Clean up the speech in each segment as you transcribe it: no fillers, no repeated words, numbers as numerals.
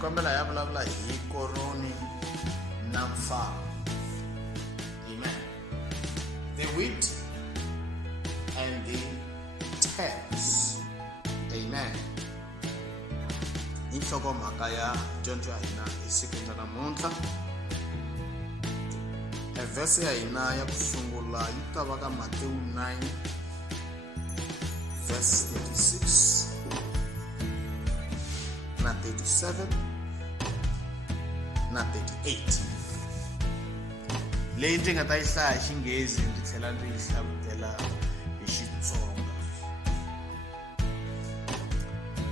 kombela ya vulavula hi koroni na mfama. Amen. The wheat and the tares. Amen. Inhlokomhaka ya dyondzo ya hina hi siku ra namuntlha. Verse ya hina ya ku sungula yi ta va ka Matewu 9 verse 36 na 37 na 38. Leyi ndzi nga ta yi hlaya hi Xinghezi ndzi tlhela ndzi yi hlavutela hi Xitsonga.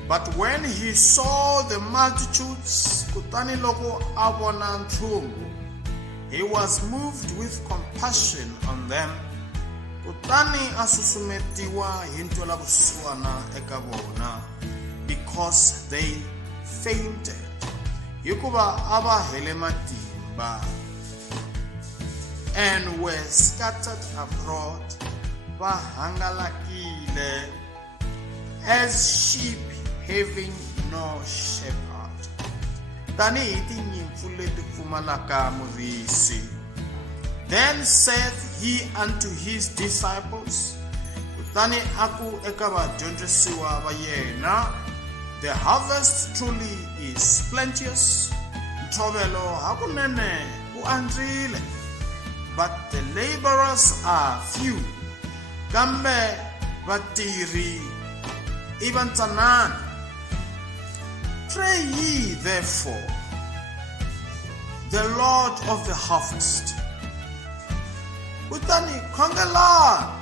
But when he saw the multitudes, kutani loko a vona ntshungu, he was moved with compassion on them. Kutani a susumetiwa hi ntwelavusiwana eka vona, because they fainted. Hikuva a va hele matimba, and were scattered abroad, va hangalakile as sheep having no shepherd. Tani hi tinyimpfu leti pfumalaka murisi. Then saith he unto his disciples, kutani aku eka vadyondzisiwa va yena, the harvest truly is plenteous, ntshovelo hakunene wu andzile, but the laborers are few, kambe vatirhi i vantsanana. Pray ye therefore the Lord of the harvest, kutani khongelani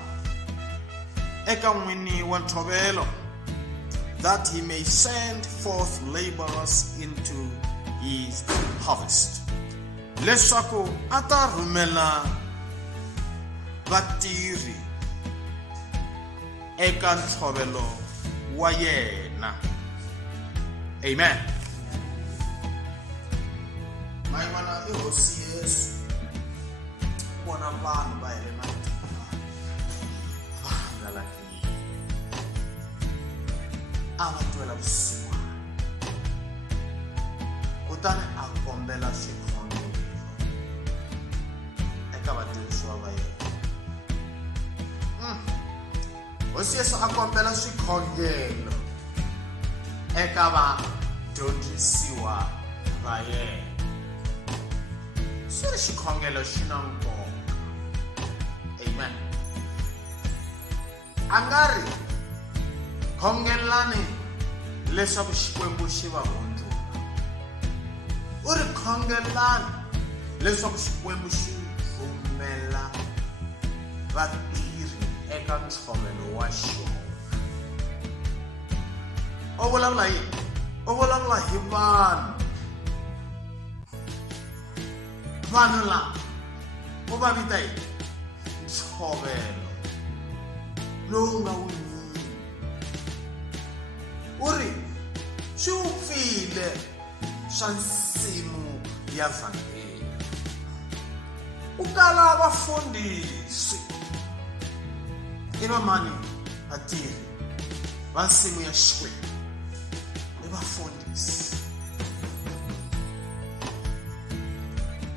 eka n'wini wa ntshovelo, that he may send forth laborers into his harvest, leswaku a ta rhumela vatirhi eka ntshovelo wa yena. Amen. Mai vana i hosi Yesu, vona vanhu va hele matimba, va hangalakile, a va twela vusiwana, kutani a kombela swikhongelo eka vadyondzisiwa va yena. Hosi Yesu a kombela swikhongelo eka vadyondzisiwa va yena. Swi ri xikhongelo xi na nkoka. Amen. A nga ri khongelani leswaku Xikwembu xi va hundzuka. U ri khongelani leswaku Xikwembu xi rhumela vatirhi eka ntshovelo wa xona. O vulavula hi vanhu lava u va vita hi ntshovelo lowu nga wunyingi. U ri swi vupfile swa nsimu ya vhangeli, u kala vafundhisi. I va mani vatirhi va nsimu ya Xikwembu? I vafundhisi,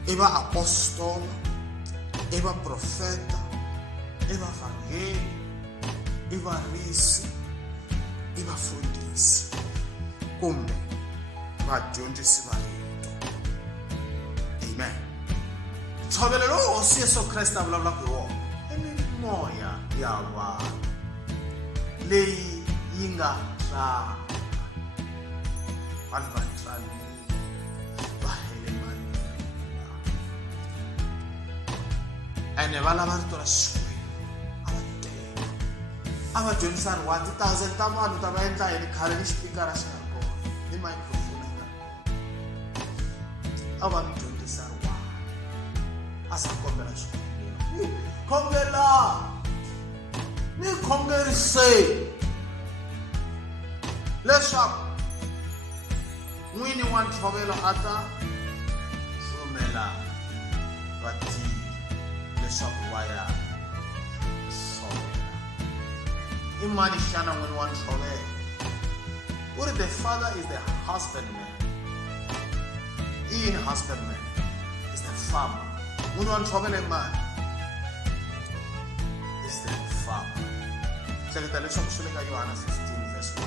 i va apostola, i va profeta, i va vhangeli, i varisi, i vafundhisi, kumbe vadyondzisi va rito. Amen. Ntshovelo lowu Hosi Yesu Kreste a vulavulaka hi wona i mimoya ya vanhu leyi yi nga tala. Vanhu va tlalile, va hele matimba, ene va lava rito ra Xikwembu. A va tele, a va dyondzisa 1,000 ta vanhu ta va endla yini khale ni xipikara xi nga kona, ni microphone yi nga kona. A va ni dyondzisa a sa kombela Xikwembu. Khongela ni khongerise leswaku n'wini wa ntshovelo a ta rhumela vatirhi leswaku va ya tshovela. I mani xana n'wini wa ntshovelo? The father is the husbandman, in husbandman is the farmer. Munhu wa ntshovela mali is the farmer. Hleketa leswaku swi le ka Yohana 15 verse 1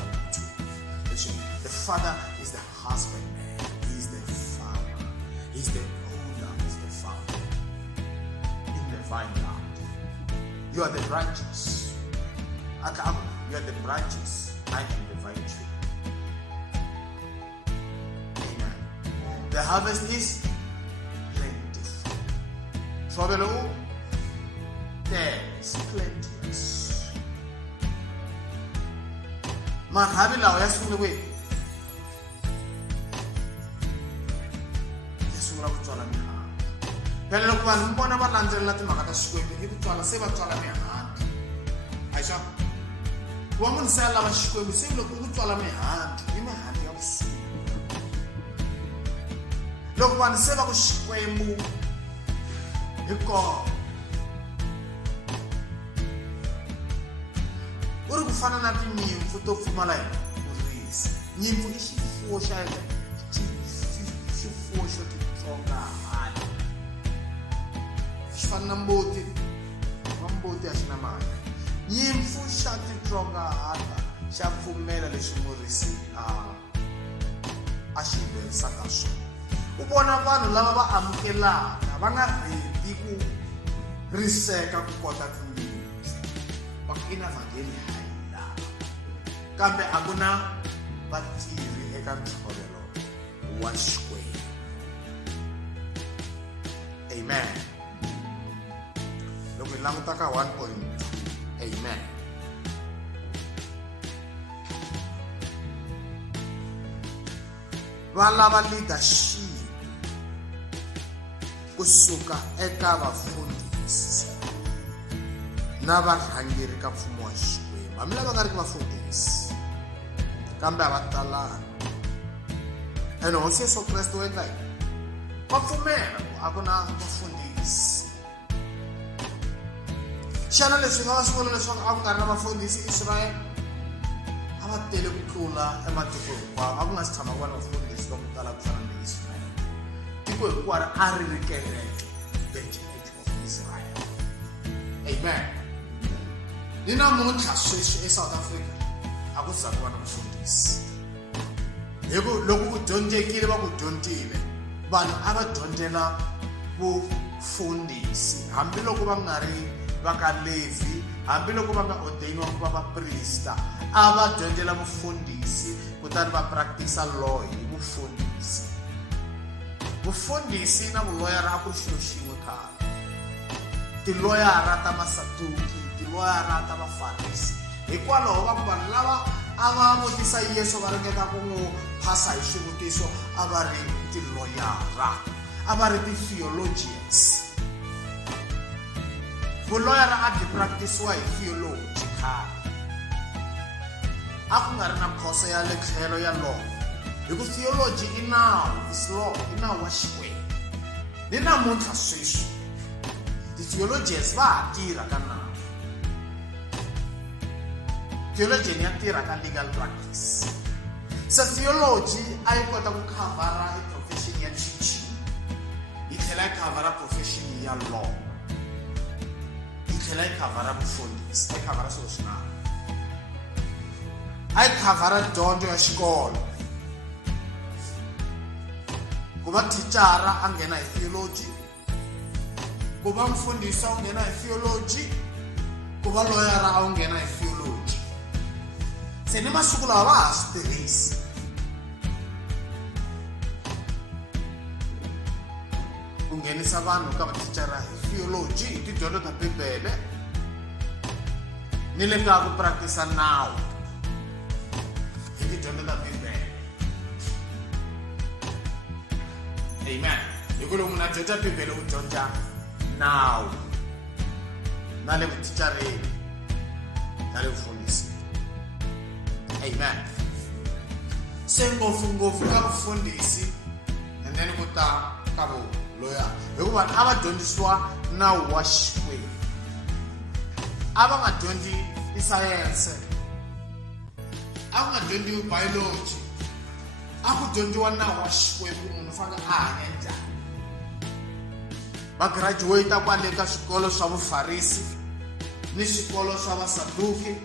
and 2. The father is the husbandman. He is the farmer. He is the owner of the farm in the vineyard. You are the branches. You are the branches. I am the vine tree. Amen. The harvest is plentiful. Trouble, there is plenteous. Marhabi lawa yasungule. Yasungula kutswala mihandzu. Phela loko vanhu mi vona va landzelela timhaka ta Xikwembu I ku tswala se va tswala mihandzu. Aisha. Wa munhu se lava Xikwembu se loko ku tswala mihandzu I mihandzu ya kusuka. Loko vanhu se va ku Xikwembu hi kona. Uri ku fana na tinyimpfu to pfumala hi kurisa. Nyimpfu I xifuwo xa xifuwo xo titsonga hanya. Xi fana na mbuti. Mbuti a xi na mali. Nyimpfu xa titsonga hanya xa pfumela leswi murisi a xi verisaka swona. U vona vanhu lava va amukelaka va nga reti ku riseka ku kota tinyimpfu. Va ina vangeli hayila. Kambe a ku na vatirhi eka ntshovelo wa Xikwembu. Amen. Loko hi languta ka 1.2. Amen. Va lava leadership kusuka eka vafundhisi na varhangeri ka mfumo wa Xikwembu. Hambi lava nga ri ki vafundhisi kambe a va talanga. And hosi Yesu Kreste u endla yini? Va pfumela ku a ku na vafundhisi. Xana leswi nga va swi vula leswaku a ku nga ri na vafundhisi Israel a va tele ku tlula ematiko hinkwawo. A ku nga si tshama ku va na vafundhisi va ku tala ku fana na Israel. Tiko hinkwaro a ri ri kereke the Church of Israel. Amen. Ni namuntlha sweswi eSouth Africa a ku za ku va na vafundhisi. Loko ku dyondzekile va ku dyondzile vanhu a va dyondzela vufundhisi hambiloko va nga ri va ka Levi, hambiloko va nga ordainiwa ku va vaprista a va dyondzela vufundhisi kutani va practice law hi vufundhisi. Vufundhisi na vuloyara a ku ri xilo xin'we khale. Tiloyara ta Masaduki, tiloyara ta Vafarisi. Hikwalaho va ku vanhu lava a va vutisa Yesu va ringeta ku n'wi phasa hi swivutiso a va ri tiloyara, a va ri ti-theologians. Vuloyara a byi practice-wa hi theology khale. A ku nga ri na khoso ya le tlhelo ya law. Because theology I nawu, is law, I nawu wa Xikwembu. Ni namuntlha sweswi ti-theologians va ha tirha ka nawu. Theologian ya tirha ka legal practice. So theology a yi kota ku khavara profession ya teaching. Yi tlhela yi khavara profession ya law. Yi tlhela yi khavara vufundhisi, a yi khavara swilo swin'wana. A yi khavara dyondzo ya xikolo. Ku va thicara a nghena hi theology. Ku va mfundhisi a nghena hi theology. Ku va loyara a nghena hi theology. Se ni masiku lawa va ha swi tirhisi. Ku nghenisa vanhu ka vathicara hi theology hi tidyondzo ta Bibele ni le ka ku practice nawu hi tidyondzo ta Bibele. Amen. Hi ku loko munhu a dyondza Bibele u dyondza nawu na le vuthicareni na le vufundhisi. Amen. Se ngopfungopfu ka vufundhisi and then ku ta ka vuloyara. Hikuva a va dyondzisiwa nawu wa Xikwembu. A va nga dyondzi isayense. A va nga dyondzi biology. a ku dyondziwa nawu wa Xikwembu munhu fanga a hanya njhani. Va graduate kwale ka swikolo swa vufarisi ni swikolo swa vasaduki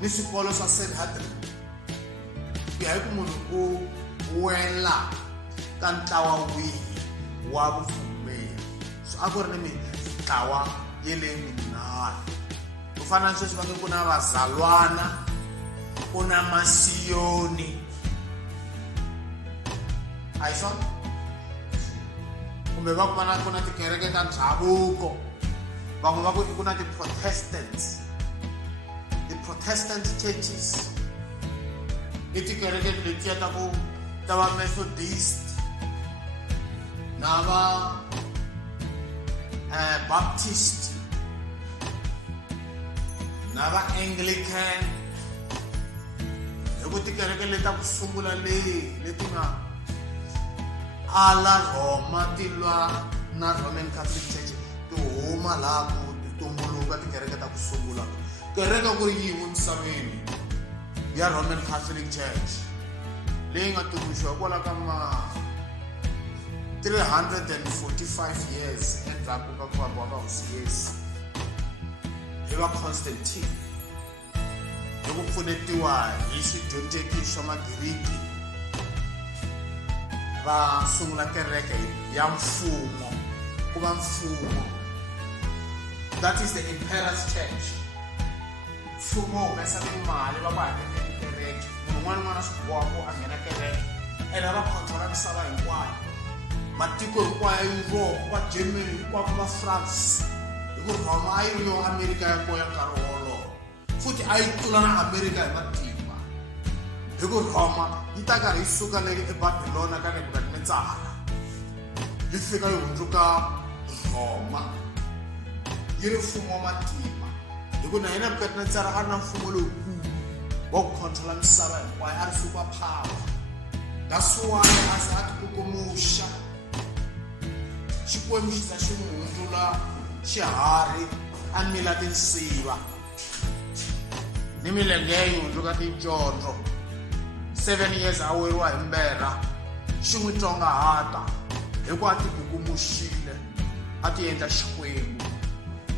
ni swikolo swa Sanhedrin. Ku ya hi ku munhu u wela ka ntlawa wihi wa vupfumeri. So a ku ri ni mitlawa ye le minharhu. Ku fana na sweswi va nge ku na vazalwana, ku na masiyoni. A hi swona? Kumbe va ku vana ku na tikereke ta ndhavuko. Van'we va ku na ti-Protestants. The-Protestant churches i tikereke letiya ta va Methodist na va Baptist na va Anglican. Hi ku tikereke leta ku sungula leti nga ala Roma ti lwa na Roman Catholic Church, ti huma laha ku ti tumbuluka tikereke ta ku sungula. Kereke ku ri yin'we misaveni ya Roman Catholic Church leyi nga tumbuluxiwa kwala ka ma 345 years endzhaku ka ku vambiwa ka hosi Yesu hi va Constantine, hi ku pfunetiwa hi swidyondzeki swa Magiriki. Va sungula kereke ya mfumo, ku va mfumo, that is the Emperor's Church. Mfumo wu humesa timali va ku hakela kereke, munhu un'wana n'wana swi boha ku a nghena kereke, ene va controla misava hinkwayo, matiko hinkwayo ya Europe, va Germany hinkwako, va France. Hi ku Roma a yi ri yo Amerika ya koho ya nkarhi wolowo, futhi a yi tlula na Amerika hi matimba. Hi ku Roma yi ta karhi yi suka le eBabilona ka Nebukadnezara yi fika yi hundzuka Roma, yi ri mfumo wa matimba. Hi ku na yena Nebukadnezara a ri na mfumo lowukulu wa ku controla misava hinkwayo, a ri super power. That's why a ze a ti kukumuxa, Xikwembu xi za xi n'wi hundzula xiharhi a mila tinsiva ni milenge yi hundzuka ticondzo. 7 years a weriwa hi mberha, xi n'wi tsongahata hi ku a ti kukumuxile, a ti endla Xikwembu,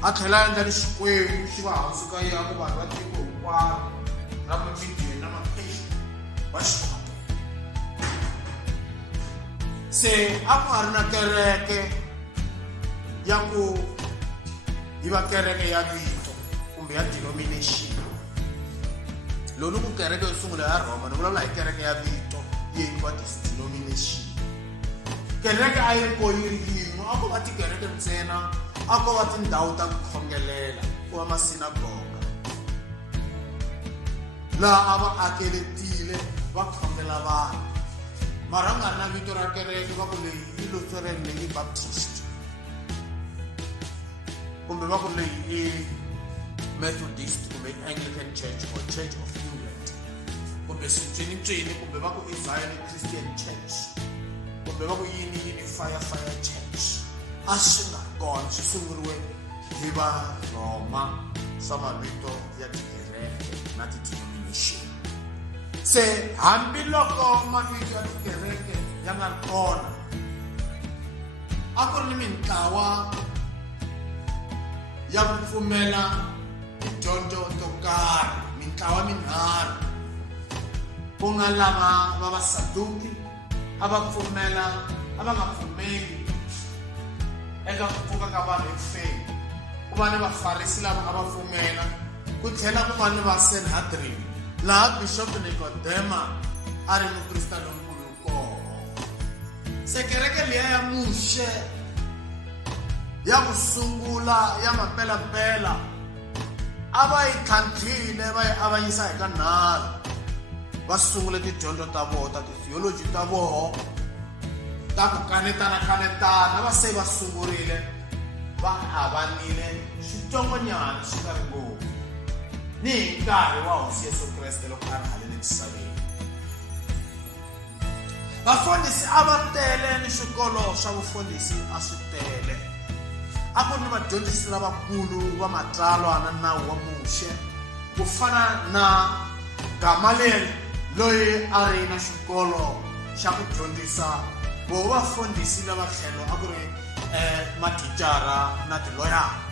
a tlhela a endla ni Xikwembu xi va hansi ka yena ku vanhu va tiko hinkwaro ra Mamidian na Mapersia va xi khongela. Se a ku nga ri na kereke ya ku yi va kereke ya vito kumbe ya denomination. Loko ku kereke yo sungula ya Roma ni vulavula hi kereke ya vito yi yiwa denomination. Kereke a yi ri koho yi ri yin'we, a ko va tikereke ntsena, a ko va tindhawu ta ku khongelela, ku va masinagoga laha a va akeletile va khongela vanhu. Mara nga ri na vito ra kereke, va ku leyi i Lutheran, leyi i Baptist, kumbe va ku leyi i Methodist kumbe Anglican Church or Church of England, kumbe swintswini kumbe va ku i Zion Christian Church, kumbe va ku yini Fire Church. A swi nga kona, swi sunguriwe hi va Roma swa mavito ya tikereke na ti-denomination. Se hambiloko mavito ya tikereke ya nga ri kona, a ku ri ni mintlawa ya ku pfumela tidyondzo to karhi, mintlawa minharhu. Ku nga lava va vasaduki a va nga pfumeli eka ku pfuka ka vanhu hi kufeni. Ku va ni vafarisi lava a va pfumela, ku tlhela ku va ni va Sanhedrin laha Bishop Nikodema a ri mukrista lonkulu koho. Se kereke liya ya muxe ya ku sungula ya mampelampela a va yi tlhantlhile, va yi avanyisa hi ka nharhu. Va sungule tidyondzo ta voho ta ti-theology ta voho ta ku kanetana, va se va sungurile va avanile xitsongonyana xi nga ri ngopfu ni hi nkarhi wa hosi Yesu Kreste loko a ri haleni emisaveni. Vafundhisi a va tele ni swikolo swa vufundhisi a swi tele. A ku ri ni vadyondzisi lavakulu va matsalwa na nawu wa muxe, ku fana na Gamaliel loyi a ri na xikolo xa ku dyondzisa vo vafundhisi lava tlhelo a ku ri mathicara na tiloyara.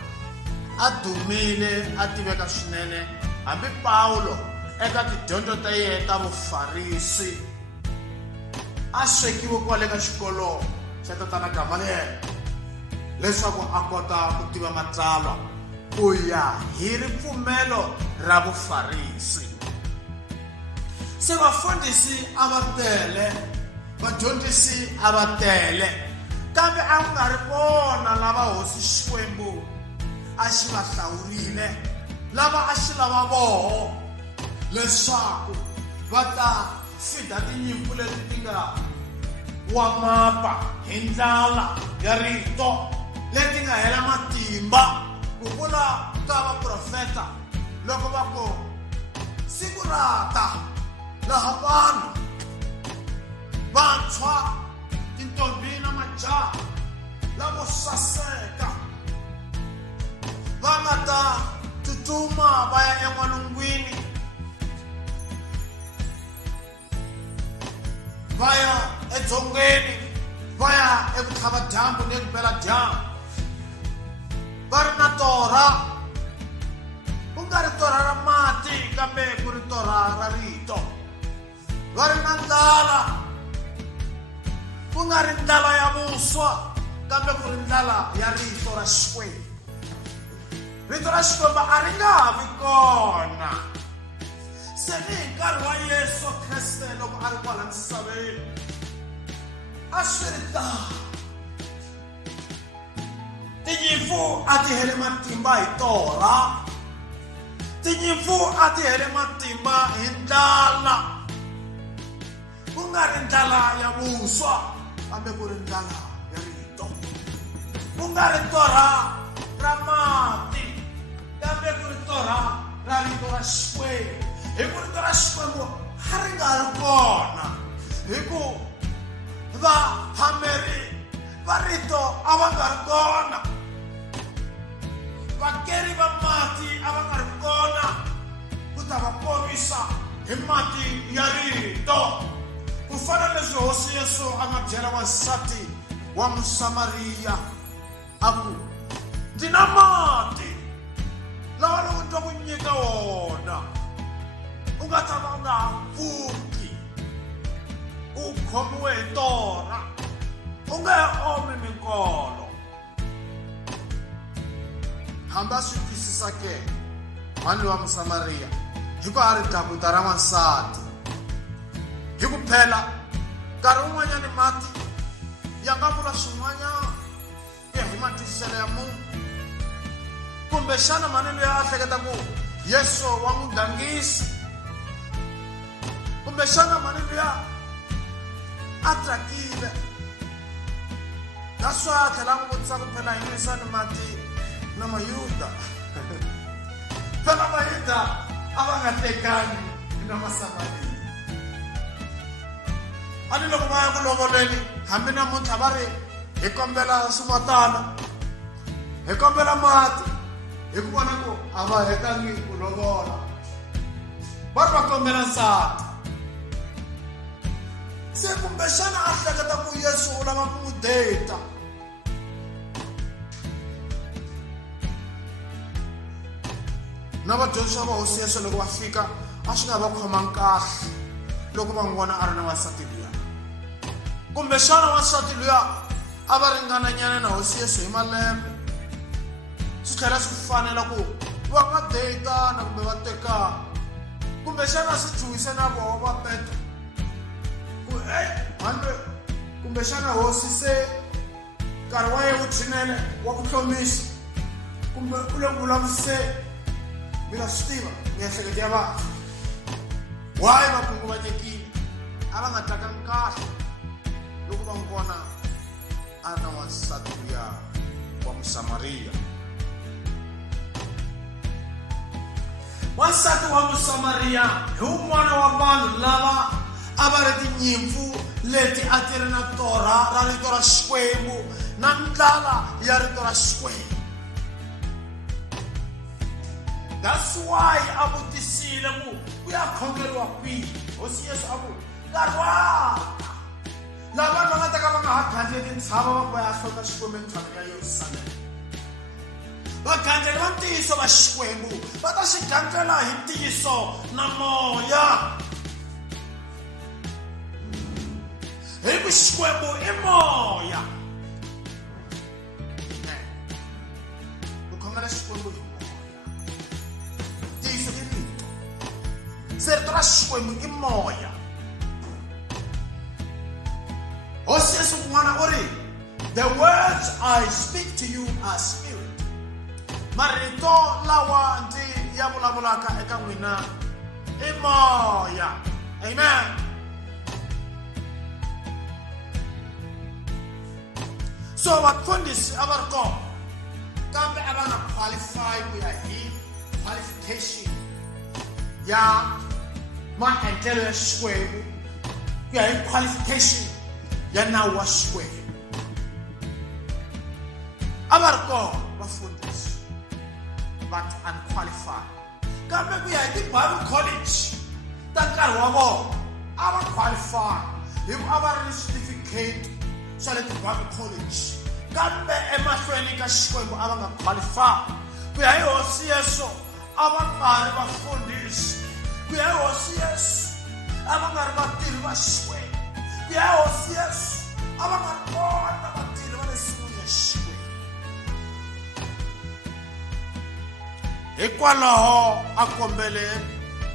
A dumile a tiveka swinene hambi Paulo eka tidyondzo ta yena ta vufarisi a swekiwe kwale ka xikolo xa tatana Gamaliyele leswaku a kota ku tiva matsalwa ku ya hi ripfumelo ra vufarisi. Se vafundhisi a va tele, vadyondzisi a va tele, kambe a ku nga ri vona lava hosi Xikwembu a xi va hlawurile, lava a xi lava voho leswaku va ta fida tinyimpfu leti ti nga wa mapa hi ndlala ya rito leti nga hela matimba. Ku vula ka vaprofeta loko va ku siku rata laha vanhu vantshwa, tintombi na majaha lavo saseka va nga ta tsutsuma va ya en'walungwini, va ya edzongeni, va ya evutlhavadyambu ni vupeladyambu, va ri na torha, ku nga ri torha ra mati kambe ku ri torha ra rito, va ri na ndlala, ku nga ri ndlala ya vuswa kambe ku ri ndlala ya rito ra Xikwembu. Rito ra Xikwembu a ri nga ha vi kona. Se ni hi nkarhi wa Yesu Kriste loko a ri kwala misaveni a swi ri tano. Tinyimpfu a ti hele matimba hi torha, tinyimpfu a ti hele matimba hi ndlala, ku nga ri ndlala ya vuswa kambe ku ri ndlala ya rito, ku nga ri torha ra mati kambe ku ri torha ra rito ra Xikwembu. Hi ku rito ra Xikwembu a ri nga ri kona, hi ku vaphameri va rito a va nga ri kona, vakeri va mati a va nga ri kona ku ta va komisa hi mati ya rito. Ku fana leswi hosi Yesu a nga byela wansati wa Musamariya a ku ndzi na mati lawa loko twa ku nyika wona u nga ta va u nga ha pfuki, u khomiwe hi torha, u nge omi minkolo. Hambi a swi twisisa ke mhani wa Musamariya hi ku a ri dakuta ra n'wansati, hi ku phela nkarhi wun'wanyani mati ya nga vula swin'wanyana ya hi matwisiselo ya munhu, kumbe xana mhani loyi a hleketa ku Yesu wa n'wi gangisa, kumbe xana mhani luya a tsakile naswo a tlhela n'wi vutisa ku phela hi nwisani mati na Mayuda. Phela Mayuda a va nga tekangi na Masamariya. A ni loko va ya ku lovoleni hambi namuntlha va ri hi kombela swin'watana, hi kombela mati, hi ku vona ku a va hetangi ku lovola, va ri va kombela nsati. Se kumbexana a hleketa ku Yesu u lava ku n'wi data. Na vadyondzisi va hosi Yesu loko va fika a swi nga va khomangi kahle loko va n'wi vona a ri na wansati luya, kumbexana wansati luya a va ringananyana na hosi Yesu hi malembe, swi tlhela swi fanela ku va nga datana kumbe va tekana, kumbexana swi chuhise na voho va Petro ku hambi kumbexana hosi se nkarhi wa yena wu tshinele wa ku hlomisa, kumbe u le ku vulaviseni mi nga swi tiva miehleketo ya vanhu why va khunguvanyekile, a va nga twakangi kahle loko va n'wi vona a ri na wansati luya wa Musamariya. Wansati wa Musamariya hi wun'wana wa vanhu lava a va ri tinyimpfu leti a ti ri na torha ra rito ra Xikwembu na ndlala ya rito ra Xikwembu. That's why a vutisile ku ya khongeriwa kwihi. Hosi Yesu a ku nkarhi wa vakhandziyi tintshava va ku va ya hlota Xikwembu entshaveni ya Yerusalema. Vakhandziyi va ntiyiso va Xikwembu va ta xi gandlela hi ntiyiso na moya. Hi ku Xikwembu i moya. Ku khongela Xikwembu i moya. Ntiyiso i rito. Se rito ra Xikwembu i moya. Hosi Yesu kun'wana u ri, the words I speak to you are spirit. Marito lawa ndzi ya vulavulaka eka n'wina i moya. Amen. So vafundhisi a va ri kona kambe a va nga qualify ku ya hi qualification ya maendlelo ya Xikwembu, ku ya hi qualification ya nawu wa Xikwembu. A va ri kona vafundhisi but unqualified. Kambe ku ya hi ti-Bible college ta nkarhi wa vona a va qualified hi ku a va ri ni certificate xa le ti-Bible college. Kambe emahlweni ka Xikwembu a va nga qualified. Ku ya hi Hosi Yesu a va nga ri vafundhisi. Ku ya hi Hosi Yesu a va nga ri vatirhi va Xikwembu. Ku ya hi Hosi Yesu a va nga ri kona vatirhi va le nsin'wini ya Xikwembu. Hikwalaho a kombele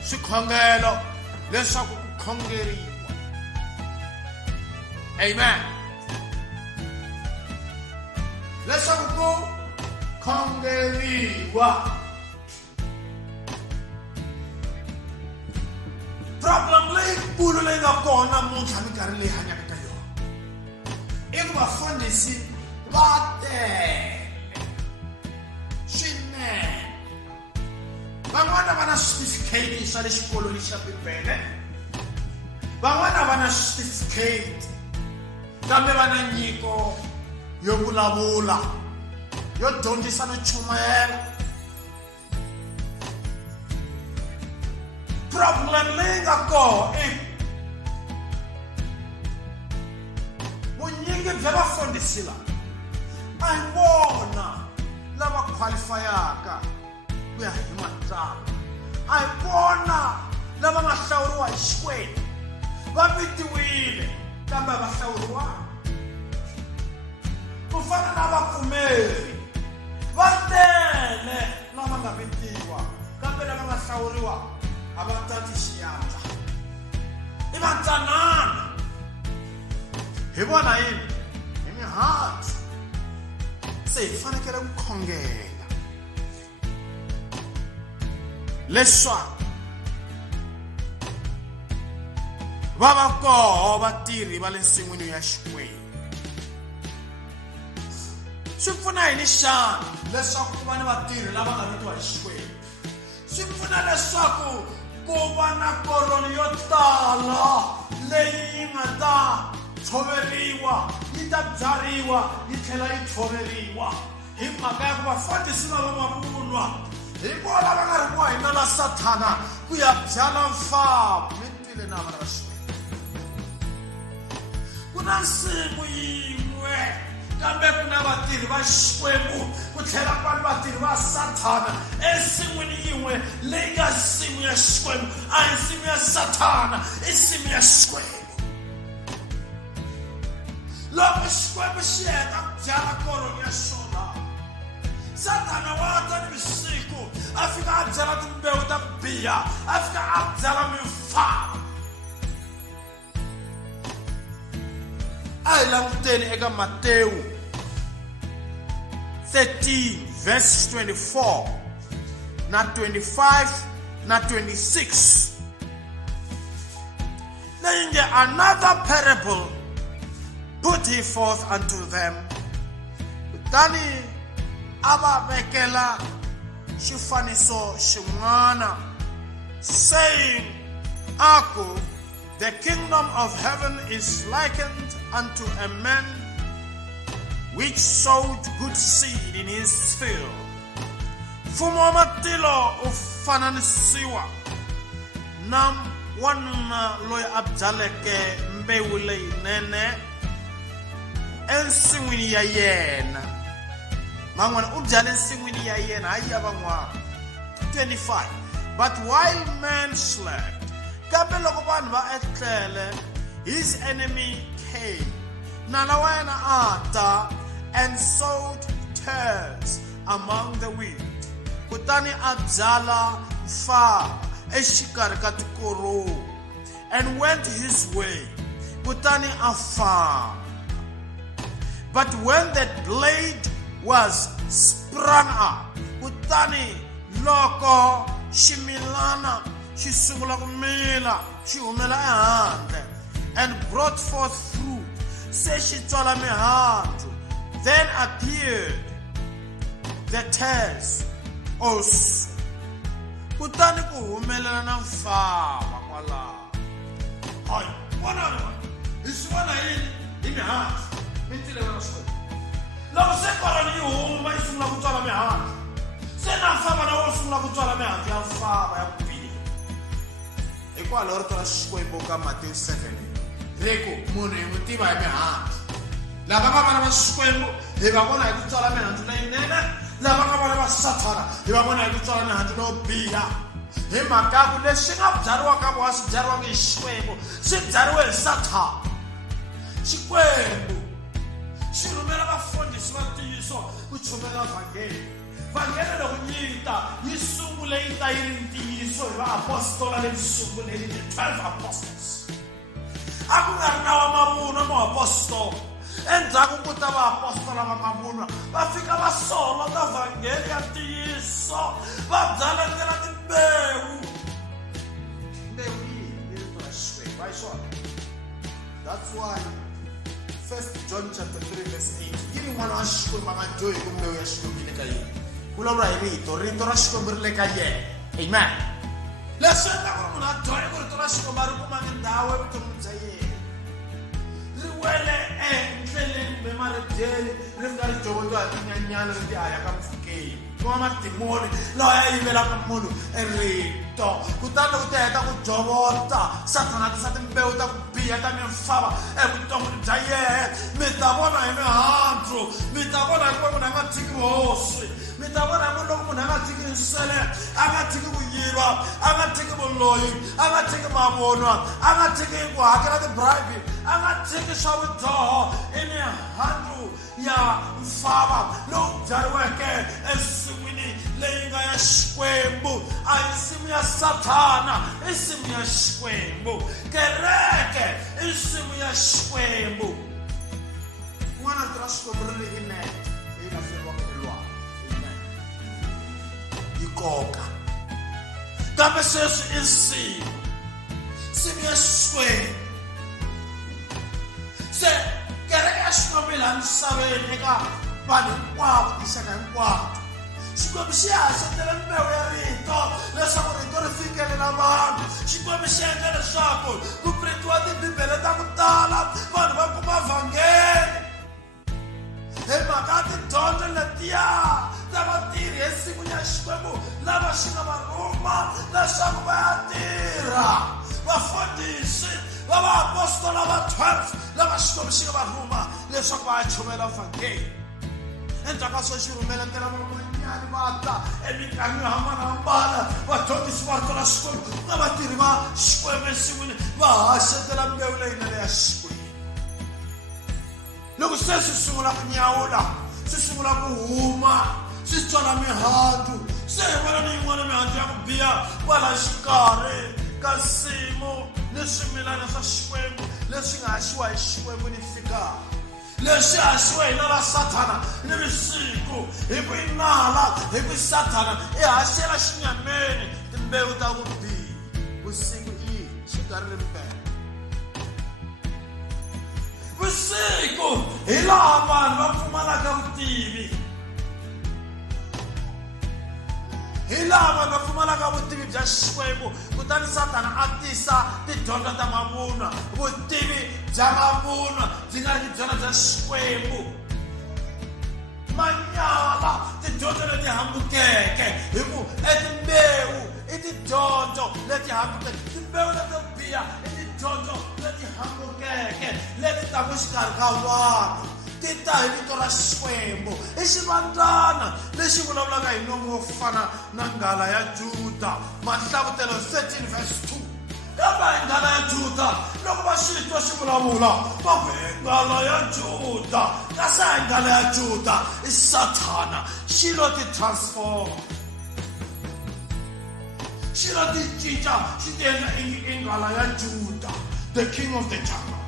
swikhongelo leswaku ku khongeriwa. Amen. Leswaku ku khongeriwa. Problem leyikulu leyi nga kona namuntlha minkarhi leyi hanyaka ka yona i ku vafundhisi va tele swinene. Van'wana va na certificate xa le xikolweni xa Bibele, van'wana va na certificate kambe va na nyiko yo vulavula, yo dyondzisa no chumayela. Problem leyi nga kona i vunyingi bya vafundhisi lava a hi vona lava qualifyaka ku ya hi matsalwa. A hi vona lava nga hlawuriwa hi Xikwembu. Va vitiwile kambe va hlawuriwanga. Ku fana na vapfumeri va tele lava nga vitiwa kambe lava nga hlawuriwa a va tati xiyandla. I vatsanana. Hi vona yini? Hi mihandzu. Se hi fanekele ku khongela leswaku va va koho vatirhi va le nsin'wini ya Xikwembu. Swi pfuna yini xana leswaku ku va ni vatirhi lava nga vitiwa hi Xikwembu? Swi pfuna leswaku ku va na koroni yo tala leyi yi nga ta tshoveriwa, yi ta byariwa, yi tlhela yi tshoveriwa. Hi mhaka ya ku vafundhisi lava mavunwa hi vona va nga ri ku hina na Sathana ku ya byala mfambo. Mi twile na vana va Xikwembu? Ku na nsimu yin'we kambe ku na vatirhi va Xikwembu ku tlhela ku va ni vatirhi va Sathana ensin'wini yin'we leyi nga nsimu ya Xikwembu. A hi nsimu ya Sathana, i nsimu ya Xikwembu. Loko Xikwembu xi heta ku byala koroni ya xona, Sathana wa ta nivusiku a fika a byala timbewu ta biha, a fika a byala mimfambo. A hi languteni eka Matewu 13 verse 24 na 25 na 26. Leyi nge another parable put he forth unto them. Kutani a va vekela xifaniso xin'wana saying, Aku, the kingdom of heaven is likened unto a man which sowed good seed in his field. Mfumo wa matilo u fananisiwa na wanuna loyi a byaleke mbewu leyinene ensin'wini ya yena. Man'wana u byale ensin'wini ya yena hayi ya van'wana. 25. But while men slept, kambe loko vanhu va etlele, his enemy came. Nala wa yena a ta and sowed tares among the wheat. Kutani a byala mfava exikarhi ka tikorowi, and went his way. Kutani a famba. But when the blade was sprung up, kutani loko ximilana xi sungula ku mila xi humela ehandle, and brought forth fruit, se xi tswala mihandzu, then appeared the tares also. Kutani ku humelela na mfava kwalaho. Hayi, vonani hi swi vona yini hi mihandzu mi tile vona swona. Loko se koroni yi huma yi sungula ku tswala mihandzu, se na mfava na wo sungula ku tswala mihandzu ya mfava ya ku biha. Hikwalaho rito ra Xikwembu ka Mateyu 7 ri ku munhu hi n'wi tiva hi mihandzu. Lava nga vana va Xikwembu hi va vona hi ku tswala mihandzu leyinene, lava nga vana va Sathana hi va vona hi ku tswala mihandzu leyo biha. Hi mhaka ku leswi nga byariwa ka vona swi byariwanga hi Xikwembu, swi byariwe hi Sathana. Xikwembu xi rhumela vafundhisi va ntiyiso ku chumela vhangeli. Vhangeli loko yi ta yi sungule yi ta yi ri ntiyiso hi vaapostola leyi sunguleni, the 12 apostles. A ku nga ri na wa mavunwa muapostola. Endzhaku ku ta vaapostola va mavunwa va fika va solota vhangeli ya ntiyiso, va byaletela timbewu. Mbewu yihi yi rito ra Xikwembu, a hi swona? That's why 1 John chapter 3 verse 8 yi ri n'wana wa Xikwembu a nga dyohi ku mbewu ya Xikwembu yi le ka yena. Vulavula hi rito ra Xikwembu ri le ka yena. Amen. Leswi endla ku ri munhu a dyohe ku rito ra Xikwembu a ri kumangi ndhawu evuton'wini bya yena. Ri wele endleleni kumbe maribye ri nga ri jogotiwa hi tinyanyana leti hanyaka mpfhukeni. Kuma madimoni lawa ya yivelaka munhu rito. Kutani loko ti heta ku jovota, Sathana tisa timbewu ta ku biha ta mimfava evuton'wini bya yena. Mi ta vona hi mihandzu, mi ta vona hi ku munhu a nga tshiki vuhosi, mi ta vona hi munhu loko munhu a nga tshiki nsele, a nga tshiki ku yiva, a nga tshiki vuloyi, a nga tshiki mavunwa, a nga tshiki ku hakela tibribe, a nga tshiki swa vudyoho. I mihandzu ya mfava lowu byariweke ensin'wini leyi nga ya Xikwembu, a hi nsimu ya Sathana, i nsimu ya Xikwembu. Kereke i nsimu ya Xikwembu. N'wana rito ra Xikwembu ri ri inene leyi nga feriwaka elwandle. Amen. Yi koka kambe sweswi i nsimu ya Xikwembu. Se kereke ya Xikwembu yi laha misaveni eka vanhu hinkwavo, tinxaka hinkwato. Xikwembu xi haxetela mbewu ya rito leswaku rito ri fikelela vanhu. Xikwembu xi endla leswaku ku printiwa tibibele ta ku tala, vanhu va kuma vhangeli. Hi mhaka tidyondzo letiya ta vatirhi ensin'wini ya Xikwembu lava xi nga va rhuma leswaku va ya tirha. Vafundhisi va vaapostola va 12 lava Xikwembu xi nga va rhuma leswaku va ya chuvela vhangeli. Endzhaku ka sweswo xi rhumeletela van'wanyani va ta eminkarhini yo hambanahambana, vadyondzisi va rito ra Xikwembu na vatirhi va Xikwembu ensin'wini va haxetela mbewu leyinene ya Xikwembu. Loko se swi sungula ku nyawula, swi sungula ku huma, swi tswala mihandzu, se hi vona ni yin'wana mihandzu ya ku biha kwala xikarhi ka nsimu ni swimilana swa Xikwembu leswi nga haxiwa hi Xikwembu ni fikaka. Leswi haxiwe hi lava Sathana ni vusiku, hi ku inala, hi ku Sathana i haxela xinyameni timbewu ta ku biha. Vusiku i xikarhi ri mpela. Vusiku hi laha vanhu va pfumalaka vutivi, hi laha vanhu va pfumalaka vutivi bya Xikwembu. Kutani Sathana a tisa tidyondzo ta mavunwa, vutivi bya mavunwa byi nga ri byona bya Xikwembu. Manyala tidyondzo leti hambukeke, hi ku etimbewu i tidyondzo leti hambukeke. Timbewu leto biha i tidyondzo leti hambukeke, leti taka xikarhi ka vanhu. ti ta hi vito ra Xikwembu i xivandlana lexi vulavulaka hi nomu wo fana na nghala ya Juda. Mahlavutelo 13 verse 2. Kambe hi nghala ya Juda loko va xi twa xi vulavula va ku hi nghala ya Juda, kasi hi nghala ya Juda i Sathana xi lo ti transform, xi lo ti cinca xi ti endla i nghala ya Juda, the king of the jungle.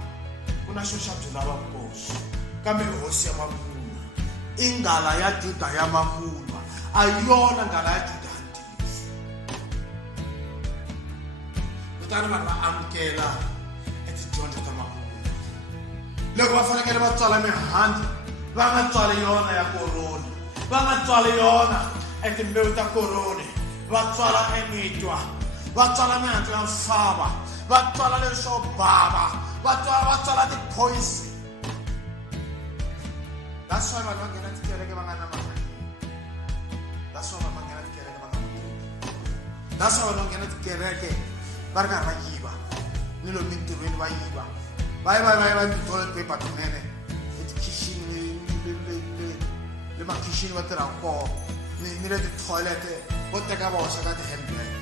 Ku na xo xa byela vakosi kambe hosi ya mavunwa i nghala ya Juda ya mavunwa, a yona nghala ya Juda ya ntiyiso. Kutani vanhu va amukela etidyondzo ta mavunwa. Loko va fanekele va tswala mihandzu va nga tswali yona ya koroni, va nga tswali yona etimbewu ta koroni, va tswala emitwa, va tswala mihandzu ya mfava, va tswala leswo bava, va tswala tipoison. That's why vanhu va nghena tikereke va nga na mahanyelo. That's why vanhu va nghena tikereke va nga na. That's why vanhu va nghena tikereke va ri karhi va yiva ni lomu mintirhweni va yiva, va yi ti-toilet paper tinene etikhixini le makhixini va tirhaka koho ni le titoilete vo teka va hoxa ka ti-handbag.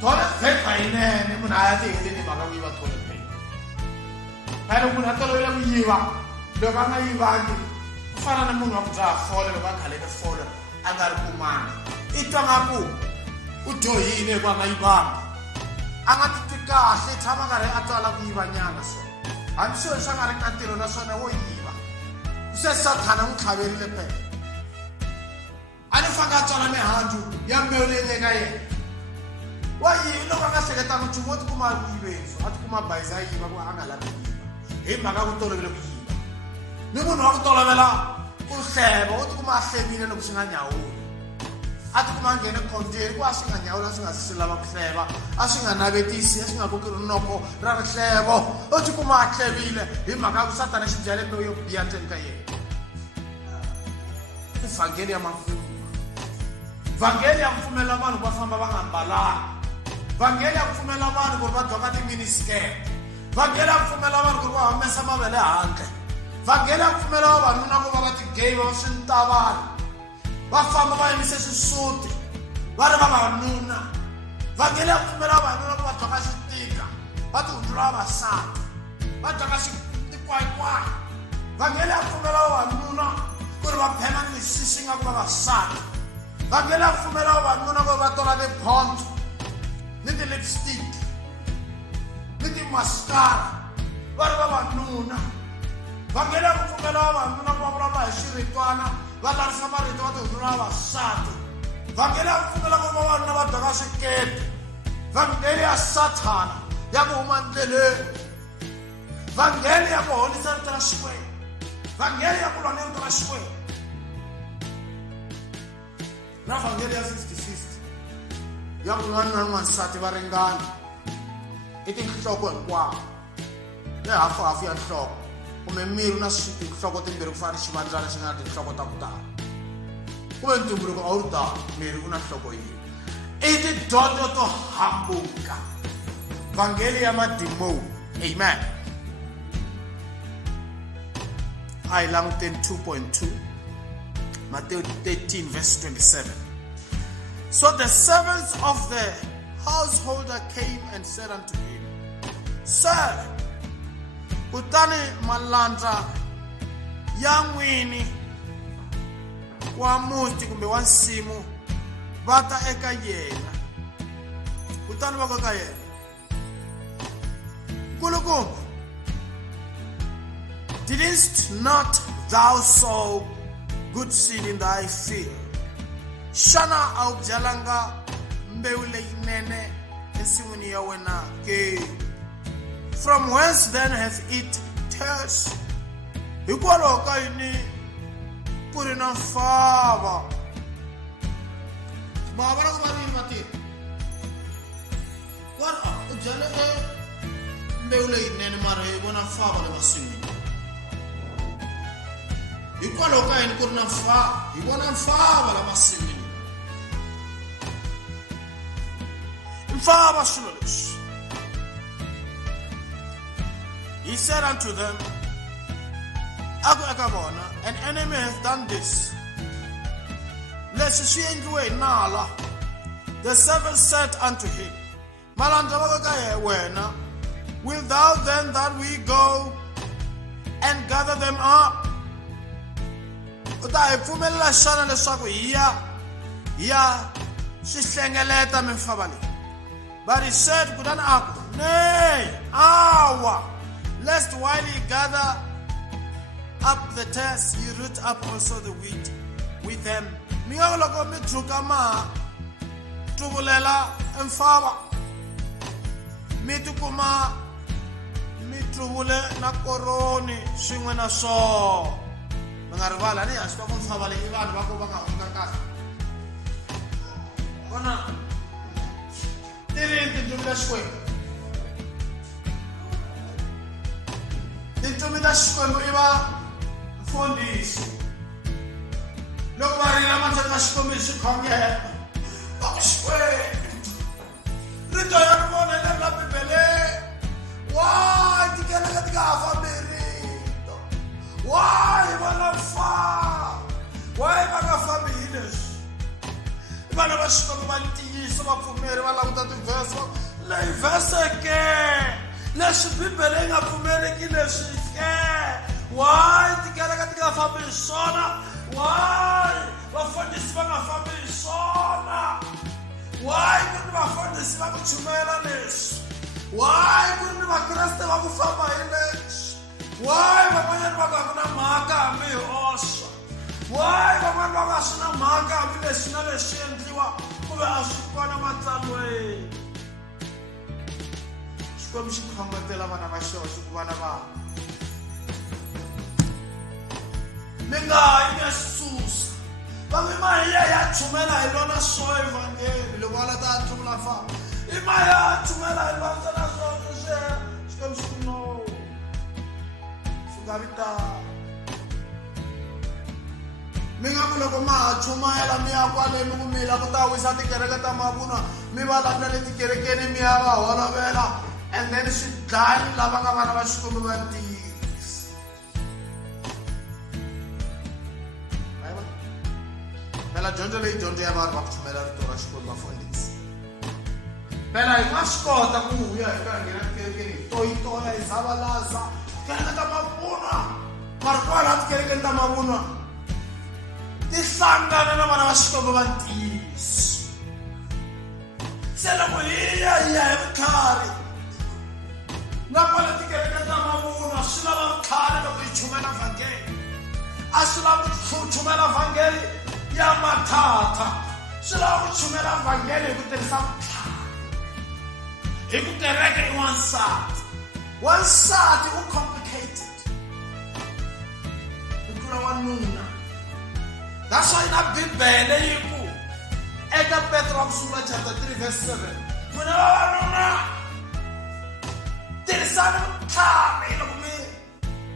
Toilet paper yinene munhu a ya ti heleni mhaka ku yiva toilet paper. A loko munhu a tolovele ku yiva, loko a nga yivangi ku fana na munhu wa ku dzaha fole loko a khaleke fole a nga ri kumanga, i twa ngaku u dyohile hikuva a nga yivanga, a nga titwi kahle, i tshama karhi a twala ku yivanyana. So hambi swilo swa nga ri ka ntirho naswona wo yiva se Sathana n'wi tlhaverile phela. A ni fanga a tswala mihandzu ya mbewu leyi nga ka yena, wa yiva loko a nga hleketanga nchumu wo tikuma a yiveni, a tikuma bayiza a yiva ku a nga lavi ku yiva hi mhaka ku tolovele ku yiva. Ni munhu wa ku tolovela ku hleva u tikuma a hlevile loko swi nga nyawuli, a tikuma a nghene khombyeni ku a swi nga nyawuli, a swi nga swi lava ku hleva, a swi nga navetisi, a swi nga koki rinoko ra rihlevo, u tikuma a hlevile hi mhaka ku Sathana xi byale mbewu yo biha ndzeni ka yena. I vhangeli ya mavunwa, vhangeli ya ku pfumelela vanhu va famba va nga mbalanga, vhangeli ya ku pfumelela vanhu ku ri va dyoka timiniskete, vhangeli ya ku pfumelela vanhu ku ri va humesa mavele handle, vhangeli ya ku pfumelela vavanuna ku va va ti-gay va swintavana, va famba va yimise xisuti va ri vavanuna, vhangeli ya ku pfumelela vavanuna ku va dyoka xitika va ti hundzula vavasati, va dyoka tikwaikwai, vhangeli ya ku pfumelela vavanuna ku ri va phema ni misisi nga ku vavasati, vhangeli ya ku pfumelela vavanuna ku ri va tola tiphondzo ni ti-lipstick ni timaskara va ri vavanuna, vhangeli ya ku pfumelela vavanuna ku va vulavula hi xiritwana va larisa marito va ti hundzula vavasati, vhangeli ya ku pfumela ku vavanuna va dyoka swikete, vhangeli ya Sathana ya ku huma ndleleni, vhangeli ya ku honisa rito ra Xikwembu, vhangeli ya ku lwa ni rito ra Xikwembu, na vhangeli ya 50-50 ya ku n'wana na n'wansati va ringana i tinhloko hinkwawo, le hafu ya nhloko kumbe miri na tinhloko timbirhi ku fana ni xivandlana xi nga na tinhloko ta ku tala, kumbe ntumbuluko a wu ri tala miri ku na nhloko yin'we. I tidyondzo to hambuka, vhangeli ya madimoni. Amen. A hi languteni 2.2 Matthew 13 verse 27. So the servants of the householder came and said unto him, Sir, kutani malandra ya n'wini wa muti kumbe wa nsimu va ta eka yena, kutani va ka yena, nkulukumba, didst not thou sow good seed in thy field? Shana a wu byalanga mbewu leyinene ensin'wini ya wena ke? From whence then have it tares? Hikwalaho ka yini ku ri na mfava? Ma vona ku va yini vatirhi? Wena u byale mbewu leyinene mara hi vona mfava le masin'wini. Hikwalaho ka yini ku ri na mfava? Hi vona mfava la masin'wini. Mfava swilo leswi. He said unto them, An enemy has done this. The servant said unto him, wilt thou then that we go and gather them up? But he said, nay, lest while ye gather up the tares, ye root up also the wheat with them. Tubulela emfaba mitukuma mitubule na koroni swin'we na swo mi nga rivala ni hansi ka ku mfaba leyi vanhu va ku va nga hundza kahle kona tiri tindzumi ta xikwembu tindzumi ta xikwembu i va mfundhisi loko va rila matsatsi ka xikwembu hi swikhongelo rito ya vona le la Bibele wa tikeleka ti nga ha fambi rito why va nga fambi hi leswi vana va xikwembu va ntiyiso va pfumeri va languta tivhese leyi vhese ke leswi Bibele yi nga pfumeleki leswi ke why tikeleka ti nga fambi hi swona why vafundhisi va nga fambi hi swona why ku ri vafundhisi va ku chumela leswi why ku ri vakreste va ku famba hi leswi why van'wanyani va ku na mhaka hambi hi oxa why van'wani va nga swi na mhaka hambi leswi na leswi endliwa kuve a swi kona matsalweni xikwembu xi khongotela vana va xoxo ku vana va mi nga hanyi ya xisusa Imaya ya chumela ilona so evangeli le wala ta chumela fa. Imaya chumela ilona na so je. Sikuno. Sugavita. Minga mulo ko ma chumela mi akwa le mu mi la ta wisa ti kereka ta mabuna. Mi va la na ti kerekeni mi ava wala vela. And then she died la banga bana ba xikomo ba ti. Pela dyondzo leyi dyondzo ya vanhu va ku chumela rito ra Xikwembu vafundhisi. Pela hi nga swi kota ku huya hi ka nghena tikerekeni hi toyitoya hi zavalaza kereke ta mavunwa mara kwala tikerekeni ta mavunwa ti hlangana na vana va Xikwembu va ntiyiso. Se loko hi ya hi vutlhari na kwala tikerekeni ta mavunwa swi lava vutlhari loko hi chumela vhangeli. A swi lavi ku chumela vhangeli ya mathata swi lava ku chumela vhangeli hi ku tirhisa vutlhari hi ku kereke i wansati u complicated ku tlula wanuna. That's why na Bibele yi ku eka Petro wa kusungula chapter 3 verse 7 n'wina vavanuna tirhisani vutlhari loko mi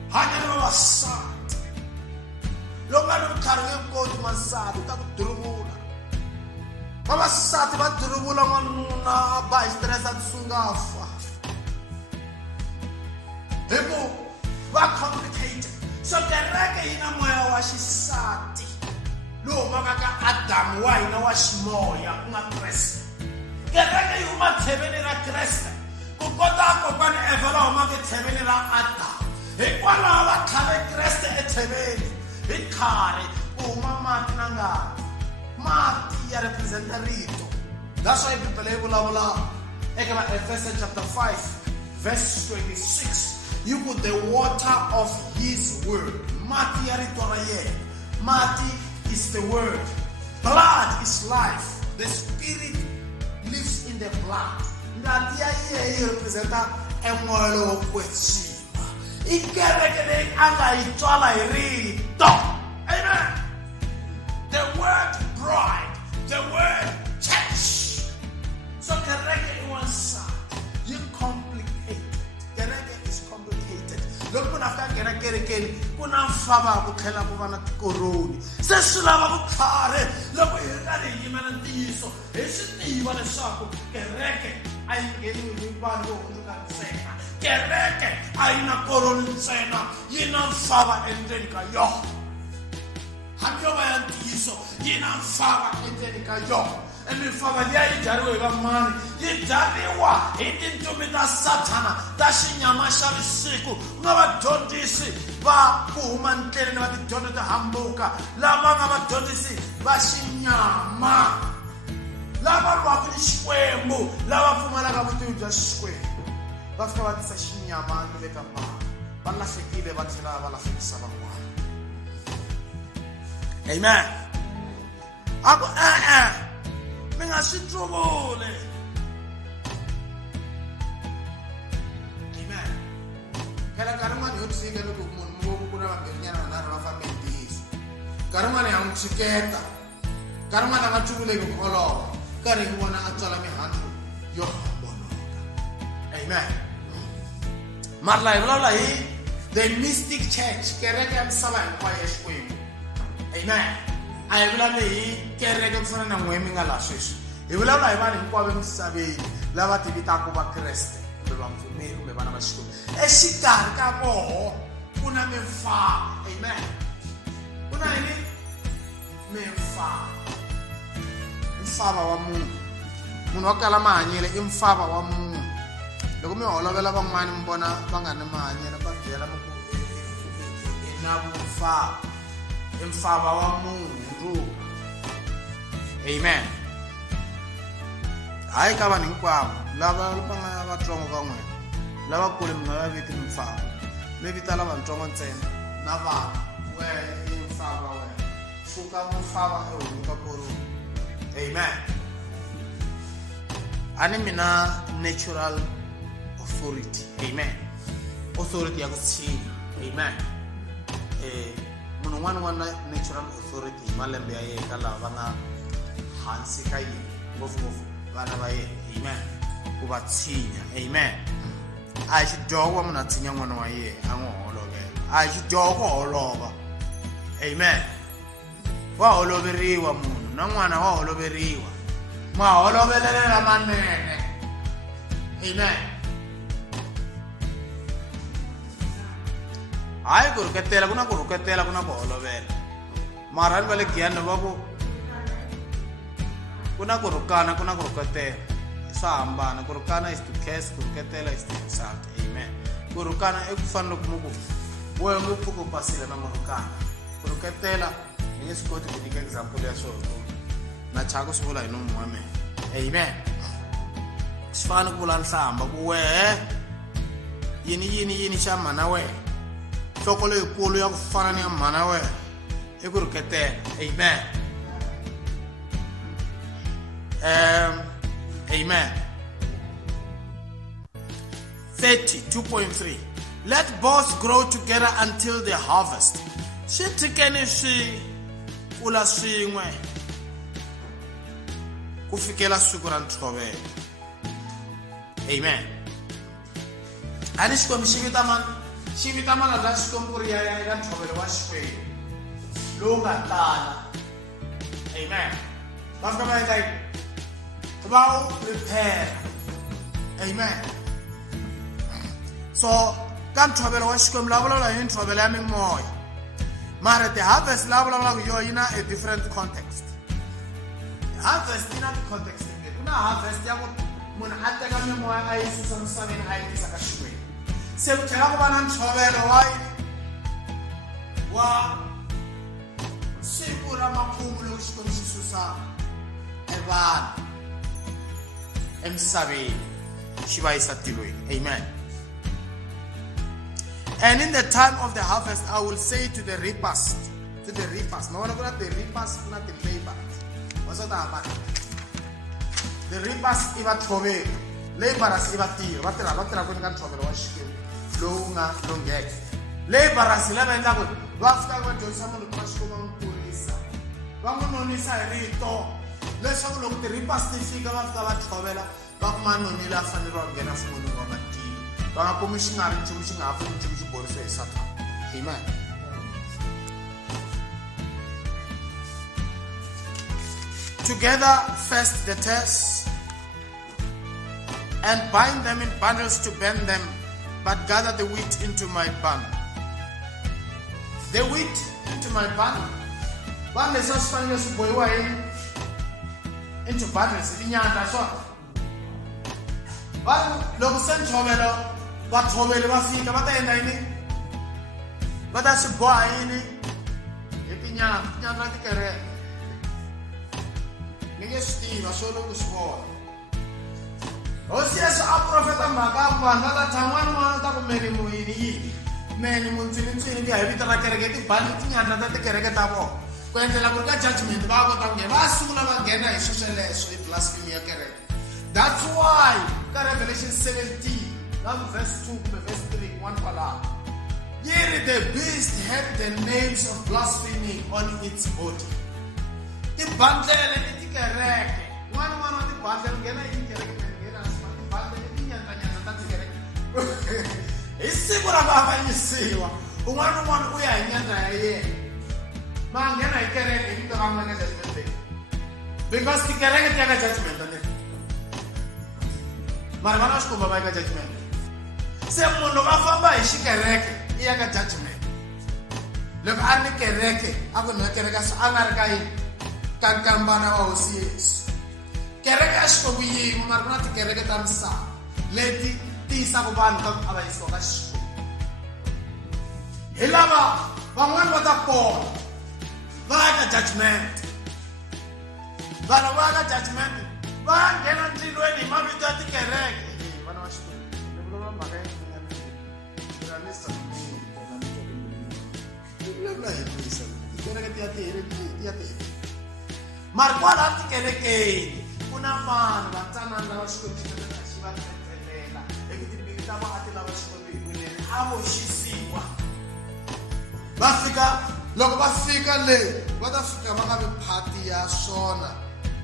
hanya ni vavasati. Loko nga ni vutlhari nge koti masati ta ku duruvula. Vavasati va duruvula n'wanuna a ba hi stress a tisungafa hi ku va complicated. So kereke yi na moya wa xisati lowu humaka ka Adamu wa hina wa ximoya ku nga Kreste. Kereke yi huma theveni ra Kreste ku kota kokwani Eva va humaka theveni ra Adamu hikwalaho va tlhave Kreste etheveni hi khari ku huma mati na ngati. Mati ya representa rito. That's why Bibele yi vulavula eka va Ephesians chapter 5 verse 26 you put the water of his word. Mati ya rito ra yena. Mati is the word. Blood is life. The spirit lives in the blood. Ngati ya yena yi representa emoya lowo kwetshiwa. Ikereke leyi a nga yi tswala hi rito. Amen. The word bride, the word church. So kereke i wansati yi complicated. Kereke is complicated. Loko na fika nghena kerekeni ku na mfava ku tlhela ku va na tikoroni. Se swi lava vutlhari loko hi ri karhi hi yimela ntiyiso hi swi tiva leswaku kereke a yi ngheniwi hi vanhu vo hundzuka ntsena kereke a yi na koroni ntsena yi na mfava endzeni ka yona. Hambi yo va ya ntiyiso yi na mfava endzeni ka yona. E mifava liya yi byariwe hi vamani? Yi byariwa hi tintsumi ta Satana ta xinyama xa vusiku. Ku nga vadyondzisi va ku huma ndleleni va tidyondzo to hambuka, lava nga vadyondzisi va xinyama, lava lwaka ni Xikwembu, lava pfumalaka vutivi bya Xikwembu. Va fika va tisa xinyama ni le ka vanhu, va lahlekile va tlhela va lahlekisa van'wana. Amen. A ku mi nga swi tluvuli. Amen. Phela nkarhi wun'wani yo tshika loko munhu ngopfu ku na vambirhinyana vanharhu va fambe hi ntiyiso. Nkarhi wun'wani ya n'wi tshiketa, nkarhi wun'wani a nga tluvuleki ku olova, karhi hi vona a tswala mihandzu yo homboloka. Amen. Mara laha hi vulavula hi the mystic church, kereke ya misava hinkwayo ya Xikwembu. Amen. A hi vulavuli hi kereke ku fana na n'we mi nga laha sweswi. Hi vulavula hi vanhu hinkwavo emisaveni lava ti vitaka vakreste kumbe vapfumeri kumbe vana va Xikwembu. Exikarhi ka voho ku na mimfava. Amen. Ku na yini? Mimfava. Mfava wa munhu. Munhu wa kala mahanyele i mfava wa munhu. Loko mi holovela van'wani mi vona va nga ni mahanyelo, va byela mi ku i na vumfava. I mfava wa munhu. Amen. Hayi ka vanhu hinkwavo lava va nga vatsongo va n'wina, lavakulu mi nga va viti mimfava, mi vita lavatsongo ntsena na vana. Wena i mfava wena, suka mufava ehomu ka koroni. Amen. A ni mina natural authority. Amen. Authority ya ku tshinya. Amen. Munhu un'wana na natural authority hi malembe ya yena ka lava va nga hansi ka yena, ngopfungopfu vana va yena. Amen. Ku va tshinya. Amen. A hi xidyoho wa munhu a tshinya n'wana wa yena a n'wi holovela. A hi xidyoho ku holova. Amen. Wa holoveriwa munhu na n'wana wa holoveriwa. Ma holovelele lamanene. Amen. Hayi ku rhuketela, ku na ku rhuketela, ku na ku holovela. Mara va le Giyani va ku na ku rhukana, ku na ku rhuketela. Swa hambana. Ku rhukana is to curse, ku rhuketela is to insult. Amen. Ku rhukana i ku fana loko muku wewe mu pfuka u pasile na murhukana. Ku rhuketela ni nge swi koti ku nyika example ya swona. Na chaka swi vula hi nomu wa mina. Amen. Swi fana ku vula nhlamba ku wehe yini xa mhana wena, nhloko leyikulu ya ku fana ni ya mhana wena i ku rhuketela. Amen. Amen. 32.3. Let both grow together until the harvest. Swi tikeni swi kula swin'we ku fikela siku ra ntshovelo. Amen. Ani Xikwembu xi vita mana la Xikwembu ri ya eka ntshovelo wa Xikwembu lowu nga tala. Amen. Va fika va endla yini? Va wu prepare. Amen. So ka ntshovelo wa Xikwembu la vulavula hi ntshovelo ya mimoya, mara the harvest la vulavulaka yo yi na a different context. Harvest yi na ti-context timbirhi. Ku na harvest ya ku munhu a teka mimoya a yi susa misaveni a yi tisa ka Xikwembu. Se ku tlhela ku va na ntshovelo wa siku ra makumu loko Xikwembu xi susa vanhu emisaveni xi va yisa tilweni. Amen. And in the time of the harvest, I will say to the reapers, no one got the reapers, not the laborers. What's that? The reapers iba trove, laborers iba tiro, batera ko nka trove wa Xikwembu lowu nga longeke. Laborers lava endla ku va fika va dyondzisa munhu ku va Xikwembu n'wi kurisa, va n'wi nonisa hi rito leswaku loko the reapers ti fika va fika va tshovela va kuma nonile a fanele va nghena fun'wini wa matilo, va nga kumi xi nga ri nchumu xi nga ha pfuni nchumu xi borise hi Satana. Amen. Together first the tares and bind them in bundles to bend them but gather the wheat into my barn. The wheat into my barn. Barn is just finding us boy into barns. But look, send Tomelo, but Tomelo was thinking about the ending. But that's a boy in it. If you're not like a red. Nigga Steve, I saw the small. Oh, yes, a prophet and Magamba, another time one of many movies. Many moons in the Avita Caragati, Banting, and another Caragata. When the Labuka judgment, Bago, Vasula, Gena, social with blasphemy. That's why Revelation 17, verse 2, verse 3, 1 pala. Here the beast had the names of blasphemy on its body. The bundle and the correct. One of the bundle, it's simple about you see. One way I get man, then I carry it judgment. Because the correct judgment. Marmanas ko babay ka judgment. Se mundo ka famba ishikereke iya ka judgment. Lek ani kereke ako na kereka sa angar kai kankambana wa usies. Kereka asko biyi marmana ti kereke tamsa. Leti ti sa ko ban ka abay so ka shko. Hilama bangwan wata po. Ba ka judgment. Ba ka judgment. Bang jangan tidur ni, mami tu hati kerek. Mana masuk? Belum makan. Berani sekali. Belum lagi bisa. Kerek hati. Marqual hati kerek. Unaman, bacaan anda masuk kita nak siapa tertela. Ekiti kita hati lawan siapa ini. Amo shisiwa. Basika, logo basika le. Basika makabi party ya sona.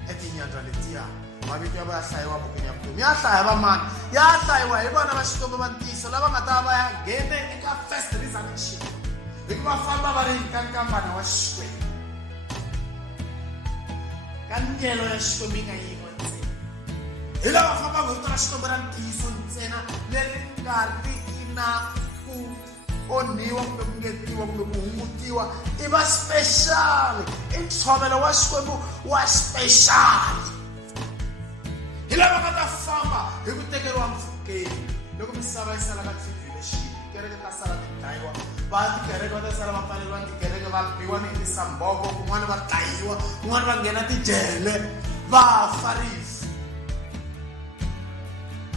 Etinya daletia. Mabiti aba saiwa bukunya mtu. Ya saiwa man. Ya saiwa ibona bashiko babantiso laba ngataba ya gene eka fest reservation. Ikwa famba bari kankamba na washwe. Kanjelo ya shiko minga yiko nse. Ila wafamba ngutona shiko barantiso nsena lelingari ina ku oniwa kumengetiwa kumungutiwa iba special. Inthobela washiko wa special. Hilaba kata famba, hikutekerwa mfukeni. Loko misaba isala katifile shi. Kereke tasala taiwa. Bati kereke wata sala mapalelwa ndi kereke valpiwa ni isambogo. Kumwana vataiwa. Kumwana vangena tijele. Vafarisi.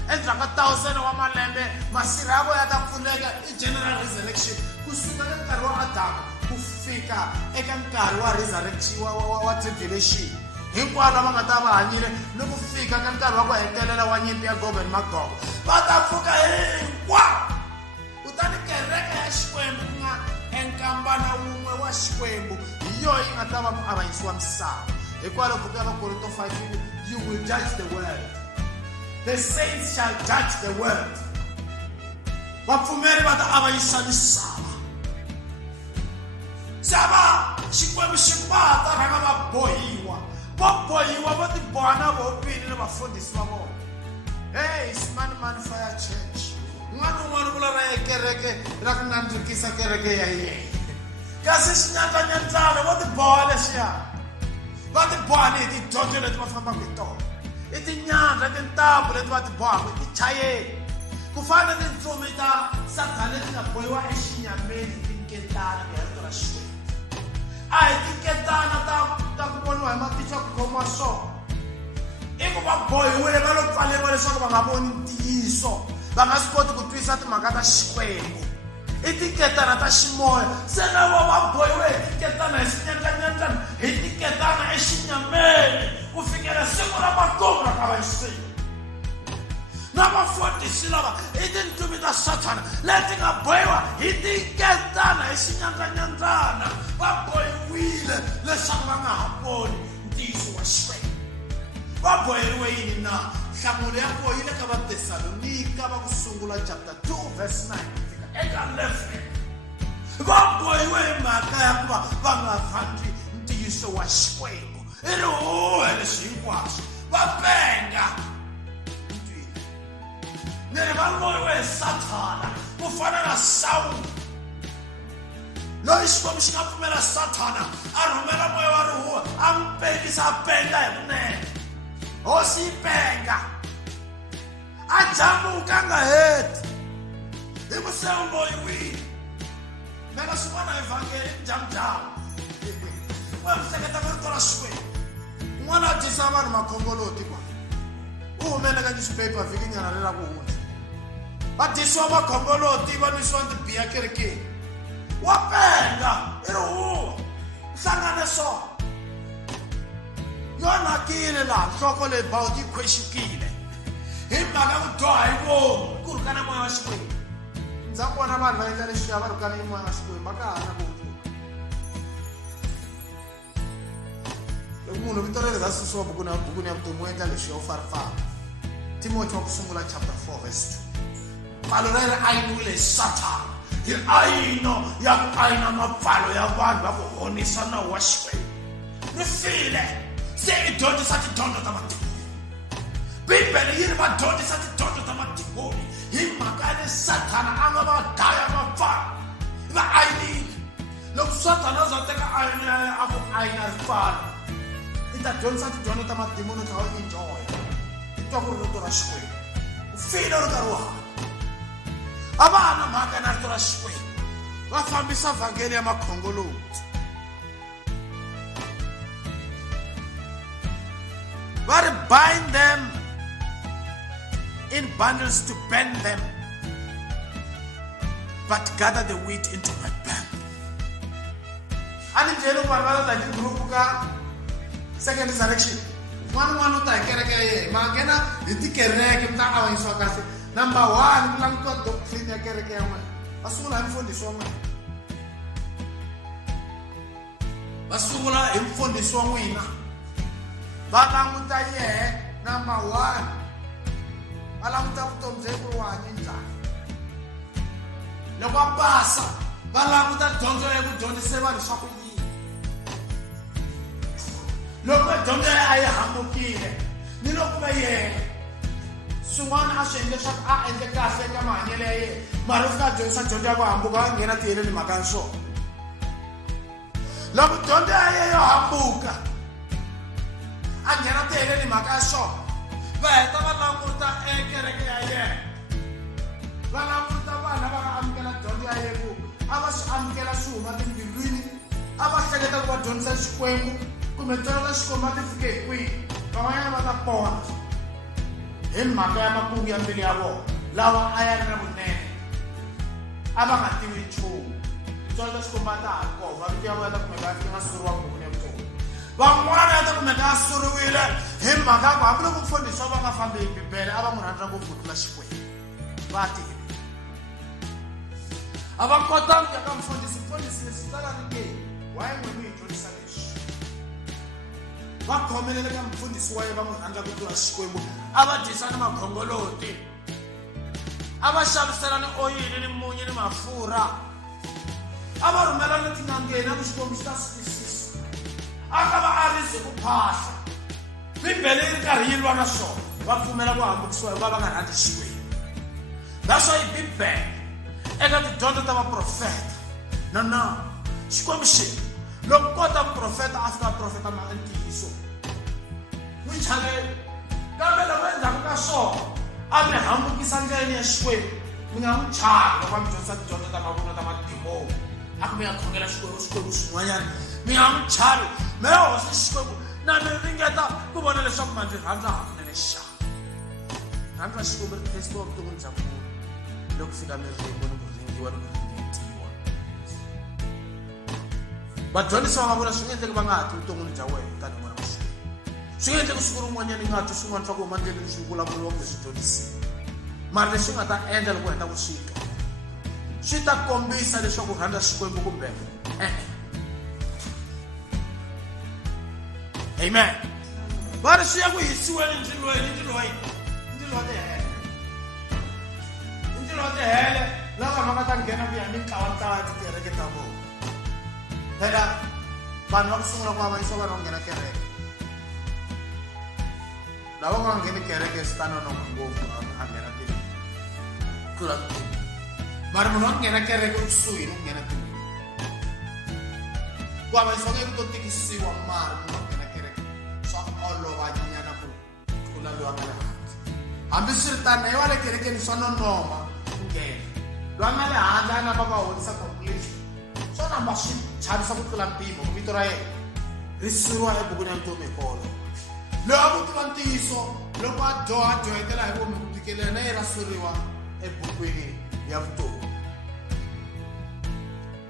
Entra ka 1000 wa malembe. Masirabo yatafuneka i-general resurrection. Kusuka nkarhi wa Adamu. Kufika eka nkarhi wa resurrection wa tribulation. Hinkwavo lava nga ta va hanyile ni ku fika ka nkarhi wa ku hetelela wa nyimpi ya Gog and Magog va ta pfuka hinkwavo kutani kereke ya Xikwembu ku nga enkambana wun'we wa Xikwembu hi yoho yi nga ta va muavanyisi wa misava hikwalaho buku ya Vakorinto 5 you will judge the world, the saints shall judge the world. Vapfumeri va ta avanyisa misava sava Xikwembu xi va ta rhanga va bohiwa. Bohiwa va ti boha na vopini ni vafundhisi va vona. Hey, Smart Fire Church. Un'wana vula ra kereke ra ku nandzukisa kereke ya yena. Kasi xinyantanyantana va ti boha leswiya. Va ti boha ni hi tidyondzo leti va fambaka hi tona. I tinyandla, tintambu leti va ti bohaka, tichayeni. Ku fana ni tintsumi ta Satana leti nga bohiwa exinyameni hi tinketana hi rito ra Xikwembu. A hi tinketana ta ku voniwa hi matihlo ya ku khomiwa swona. I ku va bohiwile va lo pfaleriwa leswaku va nga voni ntiyiso. Va nga swi koti ku twisisa timhaka ta Xikwembu. I tinketana ta ximoya. Se na vo va bohiwe hi tinketana hi xinyantanyantana, hi tinketana exinyameni ku fikela siku ra makumu ra kavanyisiwa. Na vafundhisi lava i tintumi ta Satana leti nga bohiwa hi tinketana hi xinyantanyantana. Va bohiwile leswaku va nga ha voni ntiyiso wa Xikwembu. Va boheriwe yini na? Nhlamulo ya kona yi le ka Vathesalonika va ku sungula chapter 2 verse 9 fika eka 11. Va bohiwe hi mhaka ya ku va va nga rhandzi ntiyiso wa Xikwembu. I ri huhe leswi hinkwaswo va penga. ni ri va loyi wa hi Sathana ku fana na Saul loyi Xikwembu xi nga pfumela Sathana a rhumela moya wa rihuwa a n'wi pengisa a penga hi kunene hosi yi penga a jamuka a nga heti hi ku se u loyiwile mena swin'wana evhangeli jamujamu wa hleketa vito ra Xikwembu n'wana a dyisa vanhu makhongoloti kwa u humele ka newspaper vhiki nyana ri la ku hundza va dyisiwa makhongoloti va nwisiwa tibiya kerekeni wa penga i ri huwa hlangane so yo nakile laha nhloko leyi bawuti yi khwexukile hi mhaka ku dyoha hi vomu ku rhukana moya wa Xikwembu ndza ku vona vanhu va endla leswiya va rhukana hi moya wa Xikwembu va ka ha na ku loko munhu vito leri ra susiwa bukuni ya vutomi u endla leswiya u farifara Timothy wa ku sungula chapter 4 verse 2 pfalo leri a yi nwile hi Sathana hi ayino ya ku ayina mapfalo ya vanhu va ku honisa nawu wa Xikwembu ri file se i dyondzisa tidyondzo ta matimoni Bibele yi ri va dyondzisa tidyondzo ta matimoni hi mhaka ya Sathana a nga va dlaya mapfalo va ayinile loko Sathana a za teka ayini ya yena a ku ayina ripfalo i ta dyondzisa tidyondzo ta matimoni u tlhela u enjoya i twa ku ri rito ra Xikwembu u file u ri karhi u hanya a va ha na mhaka na rito ra Xikwembu va fambisa vhangeli ya makhongoloti va ri bind them in bundles to bend them but gather the wheat into my barn a ni byeli ku vanhu va ta hi group ka second resurrection n'wana u ta hi kereke ya yena ma nghena hi tikereke mi ta avanyisiwa kahle number 1 ku langutiwa doctrine ya kereke ya n'wina va sungula hi mfundhisi wa n'wina va sungula hi mfundhisi wa n'wina va languta yehe number 1 va languta vutomi bya ku hanya njhani loko a pasa va languta dyondzo ya ku dyondzise vanhu swa ku yini loko dyondzo a yi hambukile ni loko va yena swin'wana a swi endle leswaku a endle kahle eka mahanyelo ya yena mara u fika a dyondzisa dyondzo ya ku hambuka a nghena tiheleni mhaka ya swona loko dyondzo ya yena yo hambuka a nghena tiheleni mhaka ya swona va heta va languta ekereke ya yena va languta vanhu lava nga amukela dyondzo ya yena ku a va swi amukela swi huma timbilwini a va hleketa ku va dyondzisa Xikwembu kumbe dyondzo ta Xikwembu a ti fike hi kwihi van'wanyana va ta pona hi mhaka ya makungu ya mbilu ya vona lawa a ya ri na vunene a va nga tivi nchumu dyondzo ta Xikwembu a ta ha kona mavito ya vona ya ta kumeka ya nga suriwa ngopfu ya vutomi van'wana ya ta kumeka ya suriwile hi mhaka ya ku hambiloko mfundhisi va nga fambi hi Bibele a va n'wi rhandza ngopfu ku tlula Xikwembu va tivi a va kotangi ya ka mfundhisi leswi tala ri ke why n'wini hi dyondzisa leswi va khomelele ka mfundhisi wa yena va n'wi rhandza ku tlula Xikwembu a va dyisa ni makhongoloti a va xavisela ni oyili ni munyu ni mafurha a va rhumela ni tin'angeni na ku Xikwembu xi ta swisisa a nga va a risi ku phahla Bibele yi ri karhi yi lwa na swona va pfumela ku hambukisiwa hi va nga rhandzi Xikwembu that's why Bibele eka tidyondzo ta vaprofeta no Xikwembu xi loko kota muprofeta a fika profeta ma ntiyiso n'wi chaveli kambe loko endzhaku ka swona a mi hambukisa ndleleni ya Xikwembu mi nga n'wi chavi loko a mi dyondzisa tidyondzo ta mavunwa ta madimoni a ku mi ya khongela Xikwembu swin'wanyana mi nga n'wi chavi mi ya hosi Xikwembu na mi ringeta ku vona leswaku ma ndzi rhandza hakunene xana rhandza Xikwembu ri tesiwa vuton'wini bya munhu loko fika mi ringo ni ku ringiwa ni ku ringetiwa vadyondzisi va vula swi nga endleki va nga ha ti vuton'wini bya wena tanihi n'wana wa Xikwembu swi nga endleki siku rin'wanyana yi nga twi swin'wana swa ku huma ndleleni swi vulavuriwa kumbe swi dyondzisiwa mara leswi nga ta endla loko u heta ku swika swi ta kombisa leswaku u rhandza Xikwembu kumbe amen va ri swi ya ku hisiweni ndzilweni ndzilo tihele lava va nga ta nghena ku ya mitlawa tikereke ta vona phela vanhu va ku sungula ku avanyisiwa vanhu va nghena kereke lava nga ngheni kereke switananoka ngopfu a nghena tile tlula mpimo. Mara munhu a nghena kereke kusuhi no nghena timini. Ku hava xisonge ku to tikisiwa mara munhu a nghena kereke swa olova nyana ku tlula loyi a nga le handle. Hambi swi ri tani na wa le kerekeni swa nonoma ku nghena. Loyi a nga le handle a namba va honisa completely. Swa namba swi chavisa ku tlula mpimo ku vito ra yena ri siyiwa ebukwini ya vutomi hinkolo. Loyi a ku tiva ntiyiso loko a dyohetela hi vomi ku tikelela na yena suriwa ebukwini ya vutomi.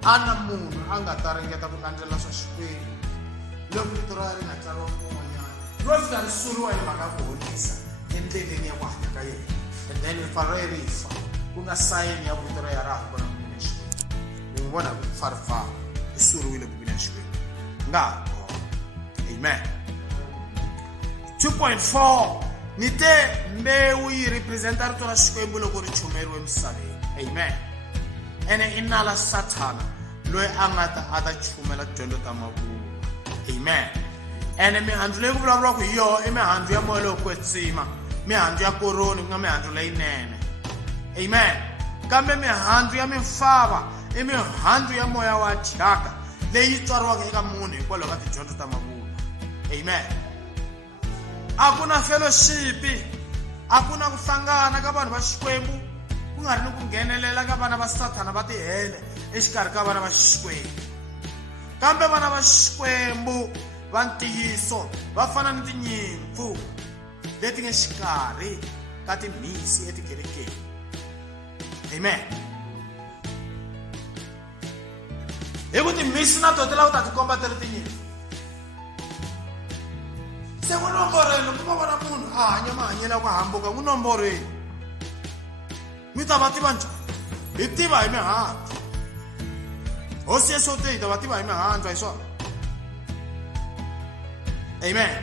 A na munhu a nga ta ringeta ku landzelela swa Xikwembu loko vito ra ri nga tsariwa kun'wanyana loyi fika ri suriwa hi mhaka ku honisa endleleni ya ku hanya ka yena, and then ri pfa ri fa ku nga sayini ya vito ra ya ra ha kona ebukwini ya Xikwembu. Mi n'wi vona ku pfa ri fa ri suriwile ebukwini ya Xikwembu nga ha kona. Amen. 2.4 ni te mbewu yi representa rito ra Xikwembu loko ri chumeriwe emisaveni. Amen. Ene i nala Sathana loyi a nga ta a ta chumela dyondzo ta mavunwa. Amen. Ene mihandzu leyi ku vulavuriwaka hi yona i mihandzu ya moya lowo kwetsima, mihandzu ya koroni ku nga mihandzu leyinene. Amen. Kambe mihandzu ya mifava i mihandzu ya moya wa thyaka leyi tswariwaka eka munhu hikwalaho ka tidyondzo ta mavunwa. Amen. A ku na fellowship, a ku na ku hlangana ka vanhu va Xikwembu ku nga ri ni ku nghenelela ka vana va Sathana va tihele exikarhi ka vana va Xikwembu. Kambe vana va Xikwembu va ntiyiso va fana ni tinyimpfu leti nga xikarhi ka timhisi etikerekeni. Amen. Hi ku timhisi na tona ti lava ku ta tikomba ti ri tinyimpfu. Se ku nomboreni ku va vona munhu a hanya mahanyelo ya ku hambuka ku nomboreni. Mi ta va tiva njhani? Hi tiva hi mihandzu. Hosi Yesu te hi ta va tiva hi mihandzu hi swona. Amen.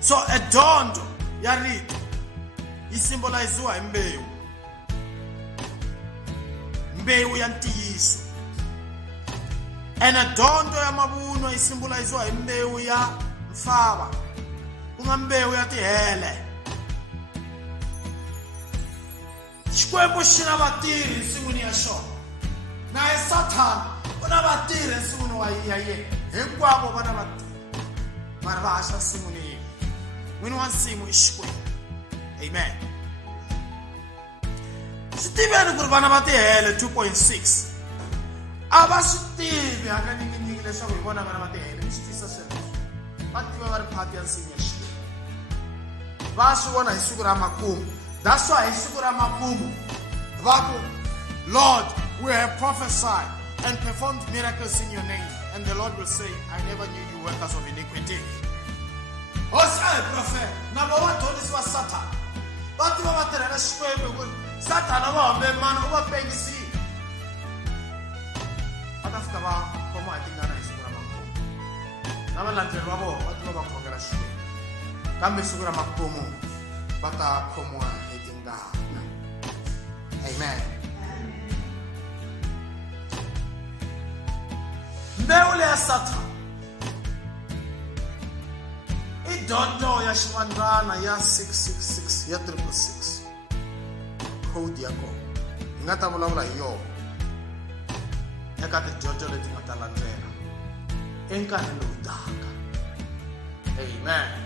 So edyondzo ya rito yi symbolize-iwa hi mbewu. Mbewu ya ntiyiso. Ene dyondzo ya mavunwa yi symbolize-iwa hi mbewu ya mfava ku nga mbewu ya tihele. Xikwembu xi na vatirhi ensin'wini ya xona, naye Sathana u na vatirhi ensin'wini ya yena. Hinkwavo va na vatirhi mara va haxa nsin'wini yin'we. N'wini wa nsimu i Xikwembu. Amen. Swi tiveni ku ri vana va tihele 2.6 a va swi tivi hakanyinginyingi leswaku hi vona vana va tihele. Mi swi tisa sweswo va tiva va ri phati ya nsimu ya Xikwembu. Va swi vona hi siku ra makumu. That's why hi siku ra makumu va ku, Lord, we have prophesied and performed miracles in your name, and the Lord will say, I never knew you workers of iniquity. Hosi a hi profeta na vo vadyondzisi va Sathana va tiva va tirhela Xikwembu ku Sathana va hombe mano u va pengisile. Va ta fika va khomiwa hi tingana hi siku ra makumu na valandzeri va vona va tiva va khongela Xikwembu, kambe siku ra makumu va ta khomiwa hi tingana. Amen. Mbewu leya Sathana i dyondzo ya xivandlana ya 666 ya 666 code ya kona. Hi nga ta vulavula hi yona eka tidyondzo leti nga ta landzela enkarhini lowu taka. Amen.